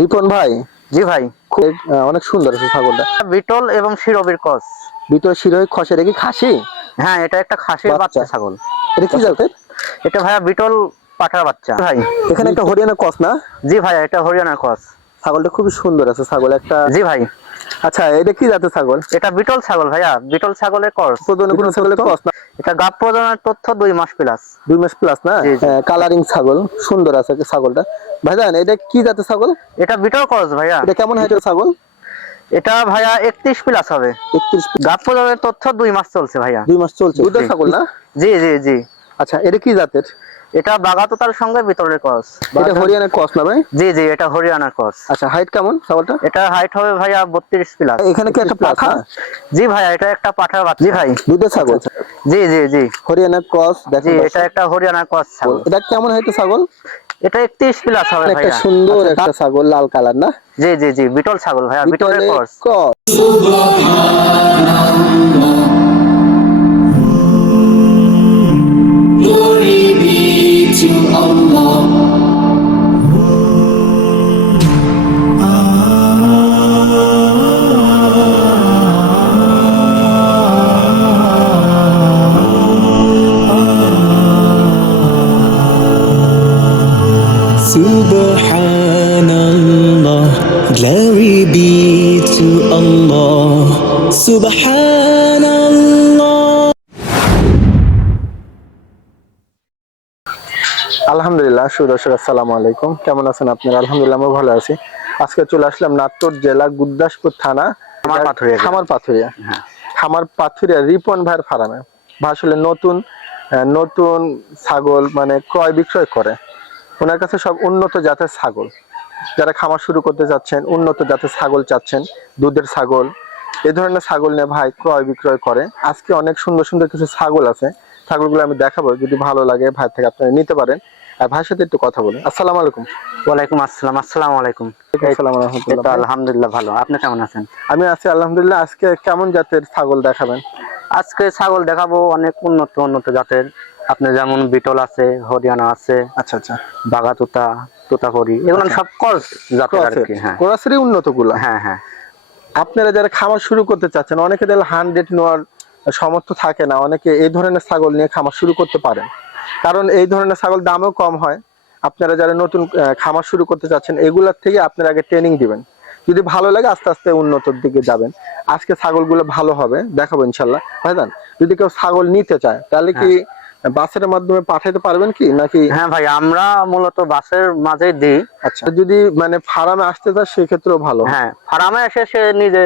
রিপন ভাই জি ভাই খুব অনেক সুন্দর আছে ছাগলটা। বিটল এবং শিরবির কস। বিটল শিরোই খসে রেখে খাসি? হ্যাঁ এটা একটা খাসির বাচ্চা। বাচ্চা ছাগল। এটা কি জাতের? এটা ভাইয়া বিটল পাঠার বাচ্চা। ভাই এখানে একটা হরিয়ানা কস না? জি ভাইয়া এটা হরিয়ানা কস। ছাগলটা খুব সুন্দর আছে ছাগল একটা জি ভাই। আচ্ছা এটা কি জাতের ছাগল? এটা বিটল ছাগল ভাইয়া বিটল ছাগলের কস প্রদনে কোনো ছাগলের কস না? এটা গাপ প্রদানের তথ্য দুই মাস প্লাস দুই মাস প্লাস না। কালারিং ছাগল সুন্দর আছে ছাগলটা। ভাইজান এটা কি জাতের ছাগল? এটা বিটল কস ভাইয়া। এটা কেমন হাইটের ছাগল? এটা ভাইয়া একত্রিশ প্লাস হবে। একত্রিশ গাপ প্রদানের তথ্য দুই মাস চলছে ভাইয়া। দুই মাস চলছে। জি। ছাগল না? জি জি জি। আচ্ছা এটা কি জাতের? এটা বাগাততার সঙ্গে বিটলের কস এটা হরিয়ানার কস না ভাই? জি জি এটা হরিয়ানার কস আচ্ছা হাইট কেমন ছাগলটা এটা হাইট হবে ভাইয়া বত্রিশ প্লাস এখানে কি একটা পাঠা? জি ভাইয়া এটা একটা পাঠার বাচ্চা। জি ভাই দুধের ছাগল। জি জি জি। হরিয়ানার ক্রস জি দেখেন এটা একটা হরিয়ানার কস ছাগল। এটা কেমন হাইটের ছাগল? এটা একত্রিশ প্লাস হবে একটা ভাইয়া। সুন্দর একটা ছাগল লাল কালার না? জি জি জি বিটল ছাগল ভাইয়া বিটলের কস cross Glory Subhanallah, glory be to Allah. Subhanallah. আলহামদুলিল্লাহ সুদর্শক আসসালামু আলাইকুম। কেমন আছেন আপনারা? আলহামদুলিল্লাহ আমরা ভালো আছি। আজকে চলে আসলাম নাটোর জেলা গুদ্দাসপুর থানা খামার পাথুরিয়া খামার পাথুরিয়া। হ্যাঁ। খামার পাথুরিয়া রিপন ভাইয়ের ফার্মে। ভাই আসলে নতুন নতুন ছাগল মানে ক্রয় বিক্রয় করে। ওনার কাছে সব উন্নত জাতের ছাগল। যারা খামার শুরু করতে চাচ্ছেন উন্নত জাতের ছাগল চাচ্ছেন দুধের ছাগল এ ধরনের ছাগল নিয়ে ভাই ক্রয় বিক্রয় করে। আজকে অনেক সুন্দর সুন্দর কিছু ছাগল আছে। ছাগলগুলো আমি দেখাবো। যদি ভালো লাগে ভাই থেকে আপনারা নিতে পারেন। ভাইয়ের সাথে একটু কথা বলুন। আসসালামু আলাইকুম। ওয়ালাইকুম আসসালাম আসসালামু আলাইকুম। আসসালাম আলহামদুলিল্লাহ ভালো। আপনি কেমন আছেন? আমি আছি আলহামদুলিল্লাহ। আজকে কেমন জাতের ছাগল দেখাবেন? আজকে ছাগল দেখাবো অনেক উন্নত উন্নত জাতের। আপনি যেমন বিটল আছে হরিয়ানা আছে আচ্ছা আচ্ছা। বাগাতুতা তোতাপুরি এগুলো সব কস জাতের আর কি হ্যাঁ। ক্রসেরই উন্নতগুলা হ্যাঁ হ্যাঁ। আপনারা যারা খামার শুরু করতে চাচ্ছেন অনেকে দেখলে হান্ড্রেড নেওয়ার সামর্থ্য থাকে না। অনেকে এই ধরনের ছাগল নিয়ে খামার শুরু করতে পারেন। কারণ এই ধরনের ছাগল দামও কম হয়। আপনারা যারা নতুন খামার শুরু করতে চাচ্ছেন এগুলার থেকে আপনারা আগে ট্রেনিং দিবেন। যদি ভালো লাগে আস্তে আস্তে উন্নতর দিকে যাবেন। আজকে ছাগলগুলো ভালো হবে দেখাবো ইনশাল্লাহ ভাইজান যদি কেউ ছাগল নিতে চায় তাহলে কি বাসের মাধ্যমে পাঠাতে পারবেন কি নাকি হ্যাঁ ভাই আমরা মূলত বাসের মাঝে দিই। আচ্ছা। যদি মানে ফার্মে আসতে চায় সেক্ষেত্রেও ভালো। হ্যাঁ ফার্মে এসে সে নিজে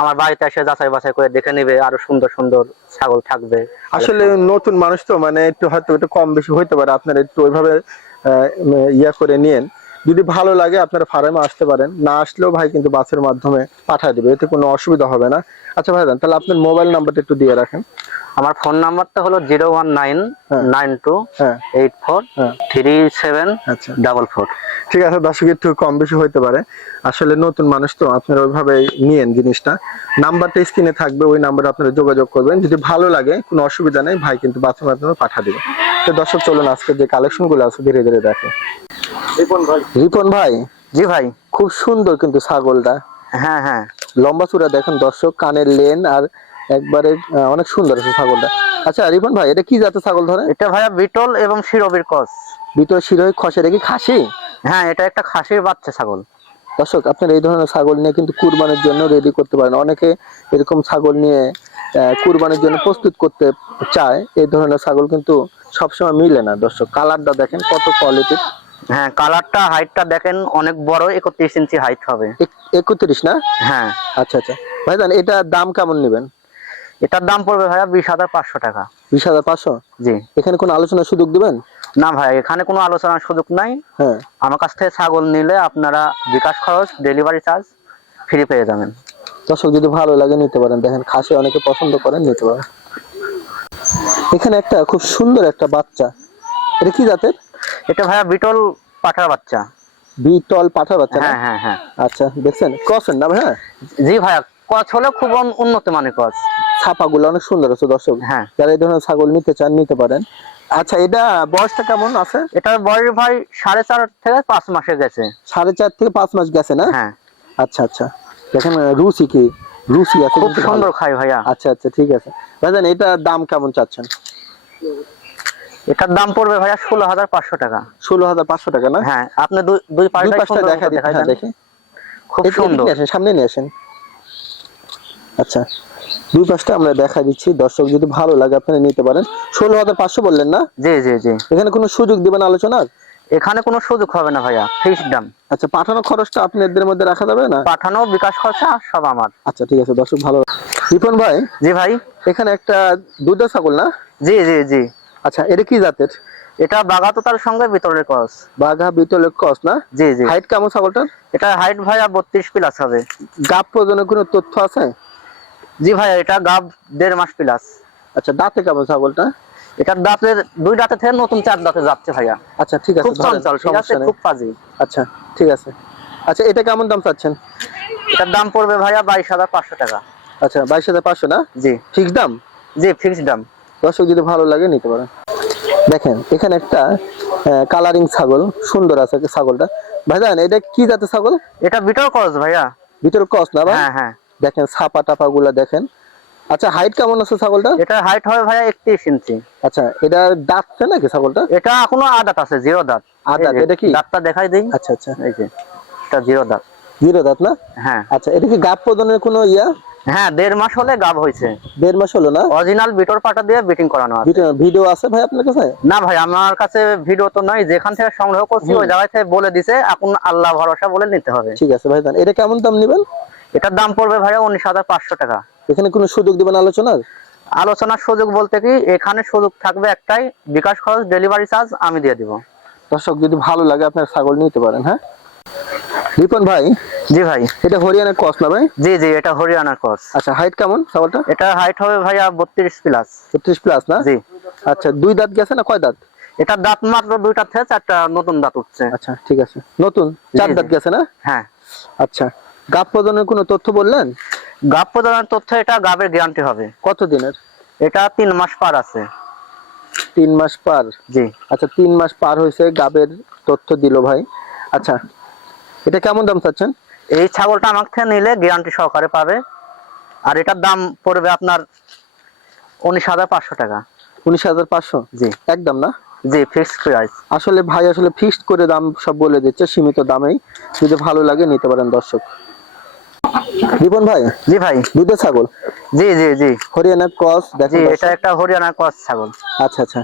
আমার বাড়িতে এসে যাচাই বাছাই করে দেখে নিবে, আরও সুন্দর সুন্দর ছাগল থাকবে। আসলে নতুন মানুষ তো মানে একটু হয়তো একটু কম বেশি হইতে পারে। আপনার একটু ওইভাবে ইয়া করে নিয়েন। যদি ভালো লাগে আপনারা ফার্মে আসতে পারেন। না আসলেও ভাই কিন্তু বাসের মাধ্যমে পাঠিয়ে দেবে এতে কোনো অসুবিধা হবে না। আচ্ছা ভাই তাহলে আপনার মোবাইল নাম্বারটা একটু দিয়ে রাখেন। আমার ফোন নাম্বারটা হলো জিরো ওয়ান নাইন হ্যাঁ। নাইন টু হ্যাঁ। এইট ফোর হ্যাঁ। থ্রি সেভেন আচ্ছা। Double four. ঠিক আছে দর্শক একটু কম বেশি হইতে পারে। আসলে নতুন মানুষ তো আপনারা ওইভাবে নিয়েন জিনিসটা। নাম্বারটা স্ক্রিনে থাকবে ওই নাম্বারে আপনারা যোগাযোগ করবেন। যদি ভালো লাগে কোনো অসুবিধা নেই ভাই কিন্তু বাসের মাধ্যমে পাঠিয়ে দেবে। তো দর্শক চলুন আজকে যে কালেকশনগুলো আছে ধীরে ধীরে দেখে। রিপন ভাই। জি ভাই খুব সুন্দর কিন্তু ছাগলটা। হ্যাঁ হ্যাঁ। লম্বা চূড়া দেখেন দর্শক কানের লেন আর একবারে অনেক সুন্দর আছে ছাগলটা। আচ্ছা রিপন ভাই এটা কি জাতের ছাগল ধরে এটা ভাইয়া বিটল এবং শিরবির কস। ভিতরে শিরোই খসে রেখে খাসি? হ্যাঁ এটা একটা খাসির বাচ্চা ছাগল। দর্শক আপনার এই ধরনের ছাগল নিয়ে কিন্তু কুরবানির জন্য রেডি করতে পারেন। অনেকে এরকম ছাগল নিয়ে কুরবানির জন্য প্রস্তুত করতে চায়। এই ধরনের ছাগল কিন্তু সবসময় মিলে না। দর্শক কালারটা দেখেন কত কোয়ালিটির হ্যাঁ কালারটা হাইটটা দেখেন অনেক বড় একত্রিশ ইঞ্চি হাইট হবে। একত্রিশ না? হ্যাঁ। আচ্ছা আচ্ছা। ভাইজান এটা দাম কেমন নেবেন? এটার দাম পড়বে ভাইয়া বিশ হাজার পাঁচশো টাকা। বিশ হাজার পাঁচশো? জি। এখানে কোনো আলোচনার সুযোগ দিবেন? না ভাই এখানে কোনো আলোচনার সুযোগ নাই। হ্যাঁ। আমার কাছ থেকে ছাগল নিলে আপনারা বিকাশ খরচ ডেলিভারি চার্জ ফ্রি পেয়ে যাবেন। দর্শক যদি ভালো লাগে নিতে পারেন। দেখেন খাসি অনেকে পছন্দ করেন নিতে পারেন। এখানে একটা খুব সুন্দর একটা বাচ্চা। এটা কি জাতের? এটা ভাইয়া বিটল পাঠার বাচ্চা। বিটল পাঠা বাচ্চা হ্যাঁ হ্যাঁ হ্যাঁ। আচ্ছা দেখছেন? ক্রসের না হ্যাঁ? জি ভাইয়া কচ হলে খুব উন্নত মানের কচ ছাপাগুলো অনেক সুন্দর আছে দর্শক। হ্যাঁ। যারা এই ধরনের ছাগল নিতে চান নিতে পারেন। আচ্ছা এটা বয়সটা কেমন আছে? এটা বয়স ভাই সাড়ে চার থেকে পাঁচ মাসে গেছে। সাড়ে চার থেকে পাঁচ মাস গেছে না? হ্যাঁ। আচ্ছা আচ্ছা। দেখেন রুচি কি? রুচি আছে খুব সুন্দর খাই ভাইয়া। আচ্ছা আচ্ছা ঠিক আছে। ভাইজান এটার দাম কেমন চাচ্ছেন? এটার দাম পড়বে ভাইয়া ষোলো হাজার পাঁচশো টাকা। ষোলো হাজার পাঁচশো টাকা না? হ্যাঁ আপনি দুই পাঁচটা দেখা দেখাই হ্যাঁ দেন। দেখি। খুব সুন্দর। আসেন সামনে নিয়ে আসেন। আচ্ছা দুই পাশটা আমরা দেখা দিচ্ছি। দর্শক যদি ভালো লাগে আপনারা নিতে পারেন। ষোলো হাজার পাঁচশো বললেন না? জি জি জি। এখানে কোনো সুযোগ দিবেন আলোচনার? এখানে কোনো সুযোগ হবে না ভাইয়া ফিক্সড দাম। আচ্ছা পাঠানো খরচটা আপনাদের মধ্যে রাখা যাবে না? পাঠানো বিকাশ খরচা সব আমার। আচ্ছা ঠিক আছে দর্শক ভালো রিপন ভাই জি ভাই। এখানে একটা দুধের ছাগল না? জি জি জি। আচ্ছা এটা কি জাতের? এটা বাগাততার সঙ্গে ভিতরের ক্রস। বাঘা বিটলের কস না? জি জি। হাইট কেমন ছাগলটার? এটা হাইট ভাইয়া বত্রিশ প্লাস হবে। গাপ প্রজনের কোনো তথ্য আছে? জি ভাইয়া এটা গাব দেড় মাস প্লাস আচ্ছা দাঁতে কেমন ছাগলটা? এটার দাঁতের দুই দাঁতে থেকে নতুন চার দাঁতে যাচ্ছে ভাইয়া। আচ্ছা ঠিক আছে খুব চঞ্চল সমস্যা। খুব পাজি আচ্ছা ঠিক আছে। আচ্ছা এটা কেমন দাম চাচ্ছেন? এটার দাম পড়বে ভাইয়া বাইশ হাজার পাঁচশো টাকা। আচ্ছা বাইশ হাজার পাঁচশো না? জি। ফিক্স দাম? জি ফিক্সড দাম। দর্শক যদি ভালো লাগে নিতে পারেন। দেখেন এখানে একটা কালারিং ছাগল সুন্দর আছে ছাগলটা। ভাইজান এটা কি জাতের ছাগল? এটা বিটল ক্রস ভাইয়া। ভিতরে কস না ভাই? হ্যাঁ হ্যাঁ। দেখেন ছাপা টাপা গুলা দেখেন। আচ্ছা হাইট কেমন আছে ছাগলটা? এটার হাইট হবে ভাইয়া একত্রিশ ইঞ্চি আচ্ছা এটা দাঁতছে নাকি ছাগলটা? এটা এখনও আদাত আছে জিরো দাঁত। আদাত, এটা কি? দাঁতটা দেখাই দিই। আচ্ছা আচ্ছা। এই যে এটা জিরো দাঁত। জিরো দাঁত না? হ্যাঁ। আচ্ছা এটা কি প্রদানের কোনো ইয়া? হ্যাঁ দেড় মাস হলে গাব হয়েছে। দেড় মাস হলো না? অরিজিনাল বিটর পাটা দিয়ে বিটিং করানো আছে। ভিডিও- আছে ভাই আপনার কাছে? না ভাই আমার কাছে ভিডিও তো নাই। যেখান থেকে সংগ্রহ করছি ওই জায়গায় থেকে বলে দিছে এখন আল্লাহ ভরসা বলে নিতে হবে। ঠিক আছে ভাই এটা কেমন দাম নেবেন? এটার দাম পড়বে ভাইয়া উনিশ হাজার পাঁচশো টাকা। এখানে কোনো সুযোগ দিবেন আলোচনার? আলোচনার সুযোগ বলতে কি এখানে সুযোগ থাকবে একটাই বিকাশ খরচ ডেলিভারি চার্জ আমি দিয়ে দিব। দর্শক যদি ভালো লাগে আপনার ছাগল নিতে পারেন হ্যাঁ? রিপন ভাই জি ভাই। এটা হরিয়ানার কস না ভাই? জি জি এটা হরিয়ানার ক্রস। আচ্ছা হাইট কেমন ছাগলটা? এটা হাইট হবে ভাইয়া বত্রিশ প্লাস ছত্রিশ প্লাস না? জি। আচ্ছা দুই দাঁত গেছে না কয় দাঁত? এটা দাঁত মাত্র দুইটা থেকে চারটা নতুন দাঁত উঠছে। আচ্ছা ঠিক আছে। নতুন? চার দাঁত গেছে না? হ্যাঁ। আচ্ছা গাপ প্রদানের কোনো তথ্য বললেন? গাব প্রদানের তথ্য এটা গাবের গ্যারান্টি হবে। কত দিনের এটা তিন মাস পার আছে। তিন মাস পার? জি। আচ্ছা তিন মাস পার হয়েছে গাবের তথ্য দিল ভাই। আচ্ছা এটা কেমন দাম চাচ্ছেন? এই ছাগলটা আমার থেকে নিলে গ্যারান্টি সহকারে পাবে। আর এটার দাম পড়বে আপনার উনিশ হাজার পাঁচশো টাকা। উনিশ হাজার পাঁচশো? জি। একদম না? জি ফিক্সড প্রাইস আসলে ভাই আসলে ফিক্সড করে দাম সব বলে দিচ্ছে সীমিত দামেই। যদি ভালো লাগে নিতে পারেন দর্শক। রিপন ভাই? জি ভাই। দুধের ছাগল? জি জি জি। হরিয়ানা ক্রস জি এটা একটা হরিয়ানা ক্রস ছাগল। আচ্ছা আচ্ছা।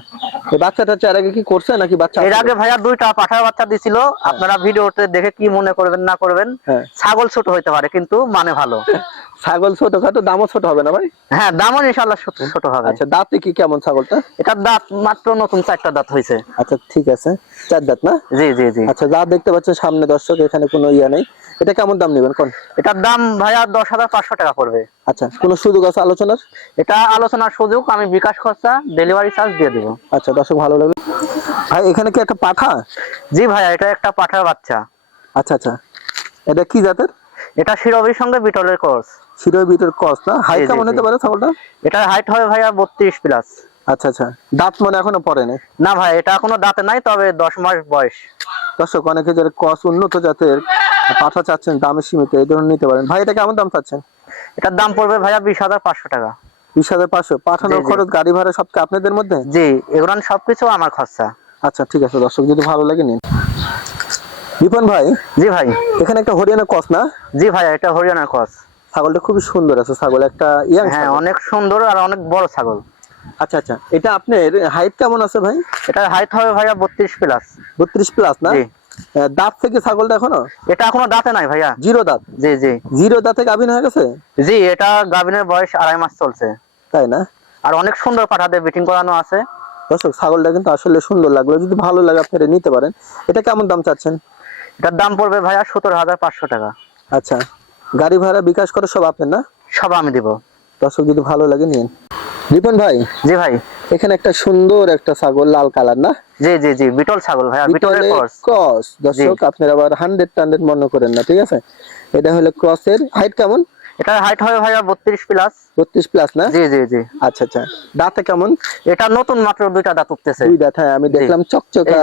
এই বাচ্চাটা চার আগে কি করছে নাকি বাচ্চা এর আগে ভাইয়া দুইটা পাঠার বাচ্চা দিছিল। আপনারা ভিডিওতে দেখে কি মনে করবেন না করবেন? হ্যাঁ। ছাগল ছোট হইতে পারে কিন্তু মানে ভালো। ছাগল ছোট খাটো দামও ছোট হবে না ভাই? হ্যাঁ দামও ইনশাল্লাহ ছোট ছোট হবে। আচ্ছা দাঁতে কি কেমন ছাগলটা? এটার দাঁত মাত্র নতুন চারটা দাঁত হয়েছে আচ্ছা ঠিক আছে। চার দাঁত না? জি জি জি। আচ্ছা যা দেখতে পাচ্ছেন সামনে দর্শক এখানে কোনো ইয়া নেই। এটা কেমন দাম নেবেন কোন? এটার দাম ভাইয়া দশ হাজার পাঁচশো টাকা পড়বে। আচ্ছা কোনো সুযোগ আছে আলোচনার? এটা আলোচনার সুযোগ আমি বিকাশ খরচা ডেলিভারি চার্জ দিয়ে দেবো। আচ্ছা দর্শক ভালো লাগবে ভাই এখানে কি একটা পাঠা? জি ভাইয়া এটা একটা পাঠার বাচ্চা। আচ্ছা আচ্ছা। এটা কি জাতের? এটা শিরবির সঙ্গে বিটলের কোর্স শিরোই বিটের কস না? হাইট কেমন হতে পারে ছাগলটা? এটার হাইট হবে ভাইয়া বত্রিশ প্লাস আচ্ছা আচ্ছা। দাঁত মানে এখনও পড়ে নাই? না ভাই এটা এখনও দাঁতে নাই তবে দশ মাস বয়স। দর্শক অনেকে যারা কস উন্নত জাতের পাঠা চাচ্ছেন দামে সীমিত এই ধরনের নিতে পারেন। ভাই এটা কেমন দাম চাচ্ছেন? এটার দাম পড়বে ভাইয়া বিশ হাজার পাঁচশো টাকা। বিশ হাজার পাঁচশো। পাঠানোর। খরচ গাড়ি ভাড়া সব আপনাদের মধ্যে? জি এগুলো সবকিছু আমার খরচা। আচ্ছা ঠিক আছে দর্শক যদি ভালো লাগে নিন। রিপন ভাই জি ভাই। এখানে একটা হরিয়ানা কস না? জি ভাইয়া এটা হরিয়ানার ক্রস ছাগলটা খুবই সুন্দর আছে ছাগল একটা ইয়াং হ্যাঁ অনেক সুন্দর আর অনেক বড় ছাগল। আচ্ছা আচ্ছা এটা আপনার হাইট কেমন আছে ভাই? এটার হাইট হবে ভাইয়া বত্রিশ প্লাস বত্রিশ প্লাস না? জি। দাঁত থেকে ছাগলটা এখনও? এটা এখনও দাঁতে নাই ভাইয়া। জিরো দাঁত? জি জি। জিরো দাঁতে গাভিন হয়ে গেছে? জি এটা গাভিনের বয়স আড়াই মাস চলছে। তাই না? আর অনেক সুন্দর পাঠাতে বিটিং করানো আছে। দর্শক ছাগলটা কিন্তু আসলে সুন্দর লাগল। যদি ভালো লাগে আপনারা নিতে পারেন। এটা কেমন দাম চাচ্ছেন? এটার দাম পড়বে ভাইয়া সতেরো হাজার পাঁচশো টাকা। আচ্ছা। গাড়ি ভাড়া বিকাশ করে সব আপনার না? সব আমি দিব। দর্শক যদি ভালো লাগে নিন। রিপন ভাই জি ভাই। এখানে একটা সুন্দর একটা ছাগল লাল কালার না? জি জি জি বিটল ছাগল ভাইয়া বিটলের ক্রস ক্রস দর্শক আপনারা আবার হান্ড্রেড টান্ড্রেড মনে করেন না ঠিক আছে? এটা হলো ক্রসের হাইট কেমন? এটা হাইট হবে ভাইয়া বত্রিশ প্লাস বত্রিশ প্লাস না? জি জি জি। আচ্ছা আচ্ছা। দাঁতে কেমন? এটা নতুন মাত্র দুইটা দাঁত উঠতেছে। দুই দাঁত হ্যাঁ আমি দেখলাম চকচকা।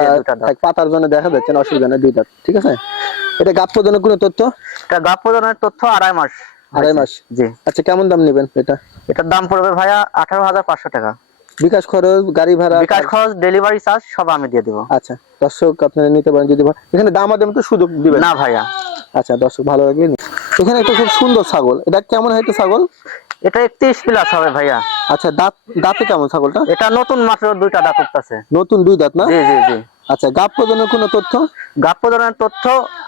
পাতার জন্য দেখা যাচ্ছে না অসুবিধা নেই দুই দাঁত ঠিক আছে? এটা গাপ প্রদানের কোনো তথ্য? এটা গাপ প্রদানের তথ্য আড়াই মাস। আড়াই মাস? জি। আচ্ছা কেমন দাম নেবেন এটা? এটার দাম পড়বে ভাইয়া আঠারো হাজার পাঁচশো টাকা। বিকাশ খরচ গাড়ি ভাড়া? বিকাশ খরচ ডেলিভারি চার্জ সব আমি দিয়ে দিব। আচ্ছা দর্শক আপনারা নিতে পারেন যদি এখানে দাম আদাম তো সুযোগ দিবেন। না ভাইয়া। আচ্ছা দর্শক ভালো লাগলে নিন। এখানে একটা খুব সুন্দর ছাগল। এটা কেমন হয়তো ছাগল? এটা একত্রিশ প্লাস হবে ভাইয়া। আচ্ছা দাঁত দাঁতে কেমন ছাগলটা? এটা নতুন মাত্র দুইটা দাঁত উঠতেছে। নতুন দুই দাঁত না? জি জি জি। আচ্ছা গাপ প্রদানের কোনো তথ্য? গাপ প্রদানের তথ্য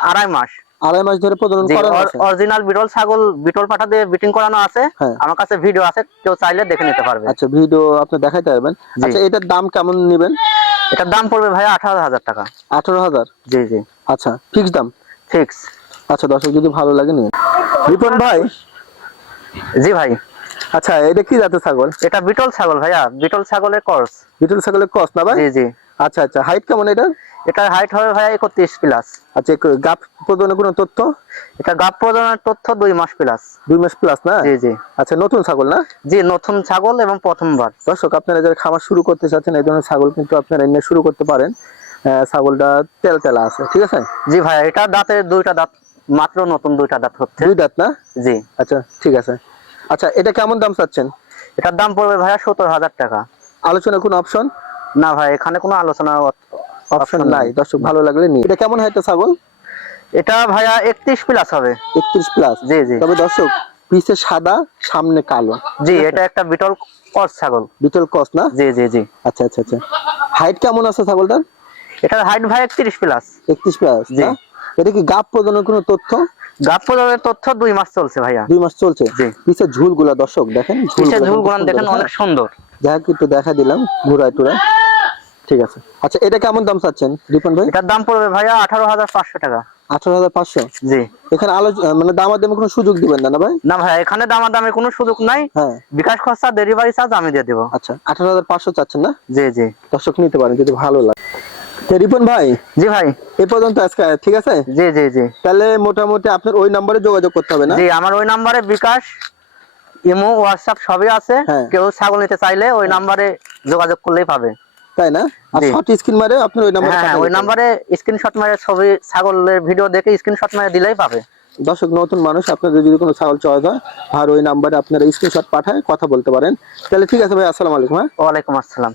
আড়াই মাস। আড়াই মাস ধরে প্রদান জি করানো আছে? অরিজিনাল বিটল ছাগল বিটল পাঠা দিয়ে বিটিং করানো আছে। হ্যাঁ। আমার কাছে ভিডিও আছে কেউ চাইলে দেখে নিতে পারবে। আচ্ছা ভিডিও আপনি দেখাইতে পারবেন। আচ্ছা এটার দাম কেমন নেবেন? এটার দাম পড়বে ভাইয়া আঠারো হাজার টাকা। আঠারো হাজার? জি জি। আচ্ছা ফিক্স দাম? ফিক্স আচ্ছা দর্শক যদি ভালো লাগে নিন। রিপন ভাই? জি ভাই। আচ্ছা এটা কি জাতের ছাগল? এটা বিটল ছাগল ভাইয়া বিটল ছাগলের কর্স বিটল ছাগলের ক্রস না ভাই? জি জি। আচ্ছা আচ্ছা হাইট কেমন এটা? এটার হাইট হবে ভাইয়া একত্রিশ প্লাস আচ্ছা গাপ প্রদানের কোনো তথ্য? এটা গাপ প্রদানের তথ্য দুই মাস প্লাস দুই মাস প্লাস না? জি জি। আচ্ছা নতুন ছাগল না? জি নতুন ছাগল এবং প্রথমবার। দর্শক আপনারা যারা খামার শুরু করতে চাচ্ছেন এই ধরনের ছাগল কিন্তু আপনারা এনে শুরু করতে পারেন। আহ, ছাগলটা তেল তেলা আছে ঠিক আছে? জি ভাইয়া এটা দাঁতে দুইটা দাঁত মাত্র নতুন দুইটা দাঁত হচ্ছে। দুই দাঁত না? জি। আচ্ছা ঠিক আছে। আচ্ছা এটা কেমন দাম চাচ্ছেন? এটার দাম পড়বে ভাইয়া সত্তর হাজার টাকা। আলোচনা কোনো অপশন? না ভাই এখানে কোনো আলোচনা অপশন নাই। দর্শক ভালো লাগলে নি এটা কেমন হয় একটা ছাগল? এটা ভাইয়া একত্রিশ প্লাস হবে। একত্রিশ প্লাস জি জি। তবে দর্শক পিছে সাদা সামনে কালো। জি এটা একটা বিটল কস ছাগল। বিটল কস না? জি জি জি। আচ্ছা আচ্ছা আচ্ছা। হাইট কেমন আছে ছাগলটার? এটার হাইট ভাই একত্রিশ প্লাস একত্রিশ প্লাস জি। এটা কি গাপ প্রদানের কোনো তথ্য? গাপ প্রদানের তথ্য দুই মাস চলছে ভাইয়া। দুই মাস চলছে? জি। পিছে ঝুলগুলা দর্শক দেখেন পিছের ঝুলগুলা দেখেন অনেক সুন্দর। হ্যাঁ? যাই হোক একটু দেখা দিলাম ঘুরায় টুরায়। ঠিক আছে। আচ্ছা এটা কেমন দাম চাচ্ছেন রিপন ভাই? এটার দাম পড়বে ভাইয়া আঠারো হাজার পাঁচশো টাকা। আঠারো হাজার পাঁচশো? জি। এখানে আলো মানে দাম আদামে কোনো সুযোগ দিবেন না ভাই? না ভাইয়া এখানে দামাদামের কোনো সুযোগ নাই। হ্যাঁ। বিকাশ খরচা ডেলিভারি চার্জ আমি দিয়ে দেবো। আচ্ছা আঠারো হাজার পাঁচশো চাচ্ছেন না? জি জি। দর্শক নিতে পারেন যদি ভালো লাগে। রিপন ভাই? জি ভাই। এই পর্যন্ত আজকে ঠিক আছে? জি জি জি। তাহলে মোটামুটি আপনার ওই নম্বরে যোগাযোগ করতে হবে না? জি আমার ওই নাম্বারে বিকাশ ইমো হোয়াটসঅ্যাপ সবই আছে। হ্যাঁ। কেউ ছাগল নিতে চাইলে ওই নাম্বারে যোগাযোগ করলেই পাবে। তাই না? আর শর্ট স্ক্রিন মারে আপনার ওই নম্বরে হ্যাঁ হ্যাঁ ওই। নাম্বারে স্ক্রিনশট মেরে ছবি ছাগলের ভিডিও দেখে স্ক্রিনশট মেরে দিলেই পাবে। দর্শক নতুন মানুষ আপনাদের যদি কোনো ছাগল চয়েস হয় আর ওই নাম্বারে আপনারা স্ক্রিনশট পাঠায় কথা বলতে পারেন। তাহলে ঠিক আছে ভাই আসসালামু আলাইকুম হ্যাঁ? ওয়ালাইকুম আসসালাম।